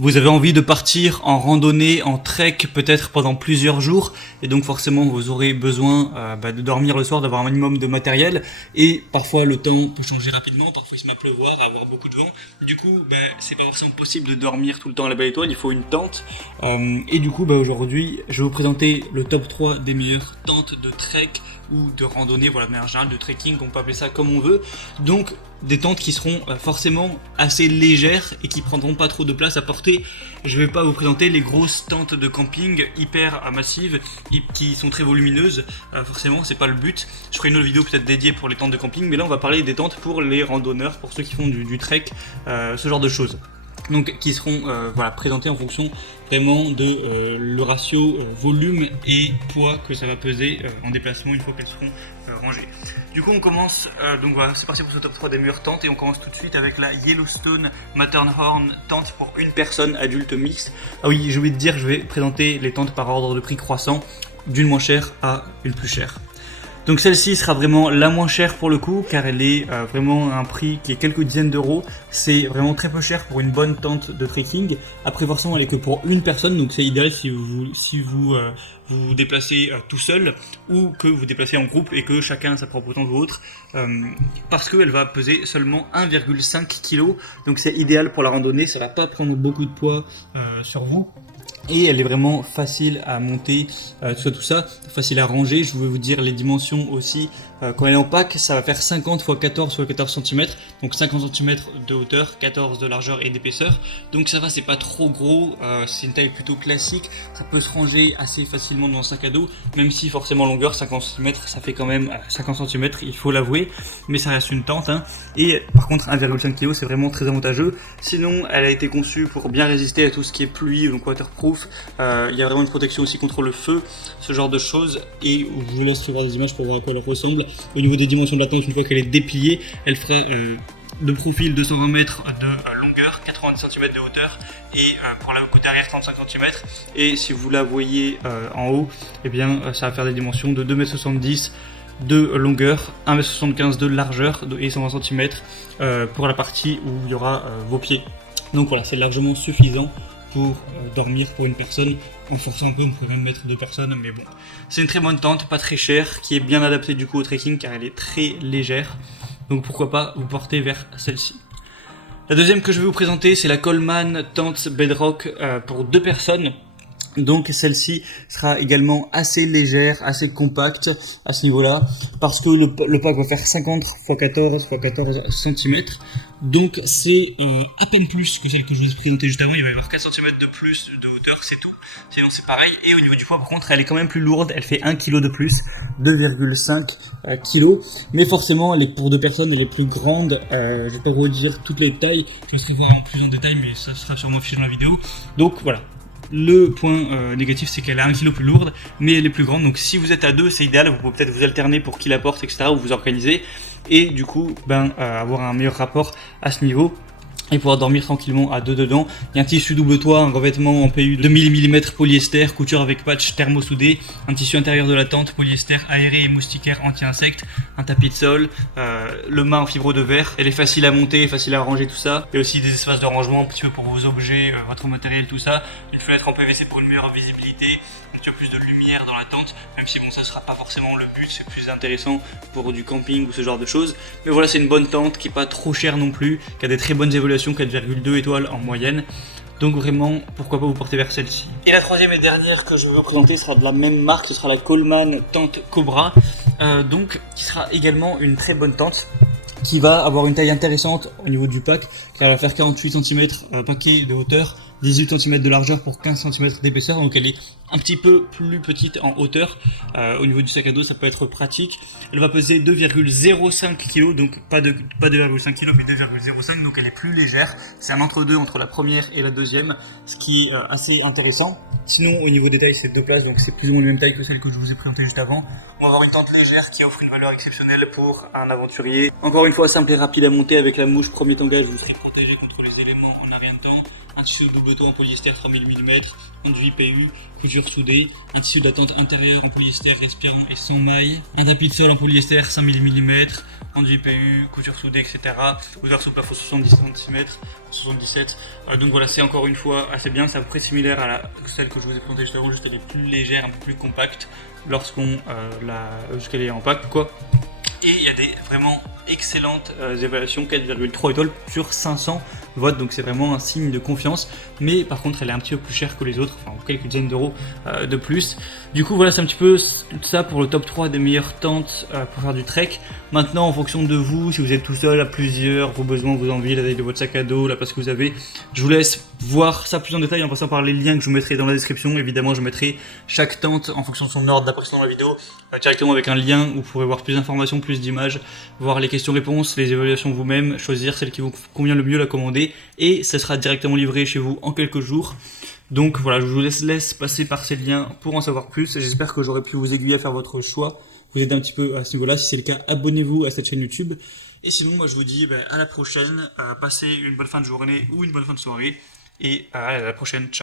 Vous avez envie de partir en randonnée, en trek peut-être pendant plusieurs jours et donc forcément vous aurez besoin de dormir le soir, d'avoir un minimum de matériel et parfois le temps peut changer rapidement, parfois il se met à pleuvoir, à avoir beaucoup de vent. Du coup c'est pas forcément possible de dormir tout le temps à la belle étoile, il faut une tente et du coup aujourd'hui je vais vous présenter le top 3 des meilleures tentes de trek ou de randonnée, voilà, mais en général de trekking, on peut appeler ça comme on veut. Donc des tentes qui seront forcément assez légères et qui prendront pas trop de place à porter. Je vais pas vous présenter les grosses tentes de camping hyper massives qui sont très volumineuses, forcément c'est pas le but. Je ferai une autre vidéo peut-être dédiée pour les tentes de camping, mais là on va parler des tentes pour les randonneurs, pour ceux qui font du trek, ce genre de choses. Donc qui seront présentées en fonction vraiment de le ratio volume et poids que ça va peser en déplacement une fois qu'elles seront rangées. Du coup on commence, donc voilà, c'est parti pour ce top 3 des meilleures tentes et on commence tout de suite avec la Yellowstone Matterhorn tente pour une personne adulte mixte. Ah oui, j'ai oublié de dire, je vais présenter les tentes par ordre de prix croissant, d'une moins chère à une plus chère. Donc celle-ci sera vraiment la moins chère pour le coup car elle est vraiment à un prix qui est quelques dizaines d'euros. C'est vraiment très peu cher pour une bonne tente de trekking. Après forcément elle est que pour une personne, donc c'est idéal si vous vous déplacez tout seul ou que vous déplacez en groupe et que chacun a sa propre tente ou autre, parce qu'elle va peser seulement 1,5 kg, donc c'est idéal pour la randonnée, ça va pas prendre beaucoup de poids sur vous. Et elle est vraiment facile à monter, tout ça, facile à ranger. Je vais vous dire les dimensions aussi. Quand elle est en pack, ça va faire 50 x 14 x 14 cm, donc 50 cm de hauteur, 14 de largeur et d'épaisseur. Donc ça va, c'est pas trop gros, c'est une taille plutôt classique. Ça peut se ranger assez facilement dans un sac à dos, même si forcément longueur 50 cm, ça fait quand même 50 cm, il faut l'avouer. Mais ça reste une tente, hein. Et par contre 1,5 kg, c'est vraiment très avantageux. Sinon, elle a été conçue pour bien résister à tout ce qui est pluie, donc waterproof. Il y a vraiment une protection aussi contre le feu, ce genre de choses, et je vous laisse voir des images pour voir à quoi elle ressemble. Au niveau des dimensions de la tente, une fois qu'elle est dépliée, elle fera de profil 220 mètres de longueur, 90 cm de hauteur et pour la côté arrière 35 cm, et si vous la voyez en haut, eh bien ça va faire des dimensions de 2,70 m de longueur, 1,75 m de largeur et 120 cm pour la partie où il y aura vos pieds. Donc voilà, c'est largement suffisant pour dormir pour une personne. En forçant un peu, on pourrait même mettre 2 personnes, mais bon. C'est une très bonne tente, pas très chère, qui est bien adaptée du coup au trekking car elle est très légère. Donc pourquoi pas vous porter vers celle-ci. La deuxième que je vais vous présenter, c'est la Coleman Tente Bedrock pour 2 personnes. Donc celle-ci sera également assez légère, assez compacte à ce niveau-là, parce que le pack va faire 50 x 14 x 14 cm. Donc c'est à peine plus que celle que je vous ai présentée juste avant. Il va y avoir 4 cm de plus de hauteur, c'est tout. Sinon c'est pareil. Et au niveau du poids par contre, elle est quand même plus lourde. Elle fait 1 kg de plus, 2,5 kg. Mais forcément, elle est pour 2 personnes, elle est plus grande. Je vais pas vous dire toutes les tailles. Je laisserai voir en plus en détail, mais ça sera sûrement affiché dans la vidéo. Donc voilà. Le point négatif, c'est qu'elle est 1 kg plus lourde, mais elle est plus grande. Donc si vous êtes à 2, c'est idéal. Vous pouvez peut-être vous alterner pour qui la porte, etc. ou vous organiser. Et du coup, avoir un meilleur rapport à ce niveau. Et pouvoir dormir tranquillement à 2 dedans. Il y a un tissu double toit, un revêtement en PU de 1000 mm polyester, couture avec patch thermosoudé, un tissu intérieur de la tente, polyester aéré et moustiquaire anti-insectes, un tapis de sol, le mât en fibre de verre. Elle est facile à monter, facile à ranger, tout ça. Il y a aussi des espaces de rangement un petit peu pour vos objets, votre matériel, tout ça. Une fenêtre en PVC pour une meilleure visibilité, un petit peu plus de lumière dans la tente, même si bon, ça sera pas forcément le but, c'est plus intéressant pour du camping ou ce genre de choses. Mais voilà, c'est une bonne tente qui est pas trop chère non plus, qui a des très bonnes évaluations, 4,2 étoiles en moyenne. Donc vraiment, pourquoi pas vous porter vers celle-ci. Et la troisième et dernière que je vais vous présenter sera de la même marque, ce sera la Coleman Tente Cobra, qui sera également une très bonne tente, qui va avoir une taille intéressante au niveau du pack, car elle va faire 48 cm paquet de hauteur, 18 cm de largeur pour 15 cm d'épaisseur, donc elle est un petit peu plus petite en hauteur. Au niveau du sac à dos, ça peut être pratique. Elle va peser 2,05 kg, donc pas 2,5 kg mais 2,05, donc elle est plus légère. C'est un entre-deux entre la première et la deuxième, ce qui est assez intéressant. Sinon, au niveau des tailles, c'est 2 places, donc c'est plus ou moins la même taille que celle que je vous ai présentée juste avant. On va avoir une tente légère qui offre une valeur exceptionnelle pour un aventurier. Encore une fois, simple et rapide à monter avec la mouche. Premier tangage, vous serez protégé contre les éléments en un rien de temps. un tissu de double toit en polyester 3000 mm, enduit PU, couture soudée, un tissu d'attente intérieur en polyester respirant et sans maille, un tapis de sol en polyester 5000 mm, enduit PU, couture soudée, etc. Hauteur sous plafond 70 cm, 77. Donc voilà, c'est encore une fois assez bien, c'est à peu près similaire à celle que je vous ai présentée juste avant, juste elle est plus légère, un peu plus compacte lorsqu'elle est en pack quoi. Et il y a des vraiment excellentes évaluations, 4,3 étoiles sur 500 votes, donc c'est vraiment un signe de confiance. Mais par contre, elle est un petit peu plus chère que les autres, enfin quelques dizaines d'euros de plus. Du coup, voilà, c'est un petit peu ça pour le top 3 des meilleures tentes pour faire du trek. Maintenant, en fonction de vous, si vous êtes tout seul, à plusieurs, vos besoins, vos envies, la taille de votre sac à dos, la place que vous avez, je vous laisse voir ça plus en détail en passant par les liens que je vous mettrai dans la description. Évidemment, je mettrai chaque tente en fonction de son ordre d'apparition dans la vidéo, directement avec un lien où vous pourrez voir plus d'informations, plus d'images, voir les questions-réponses, les évaluations vous-même, choisir celle qui vous convient le mieux, la commander, et ça sera directement livré chez vous en quelques jours. Donc voilà, je vous laisse passer par ces liens pour en savoir plus. J'espère que j'aurai pu vous aiguiller à faire votre choix, vous aider un petit peu à ce niveau-là. Si c'est le cas, abonnez-vous à cette chaîne YouTube. Et sinon, moi je vous dis à la prochaine, passez une bonne fin de journée ou une bonne fin de soirée, et à la prochaine. Ciao.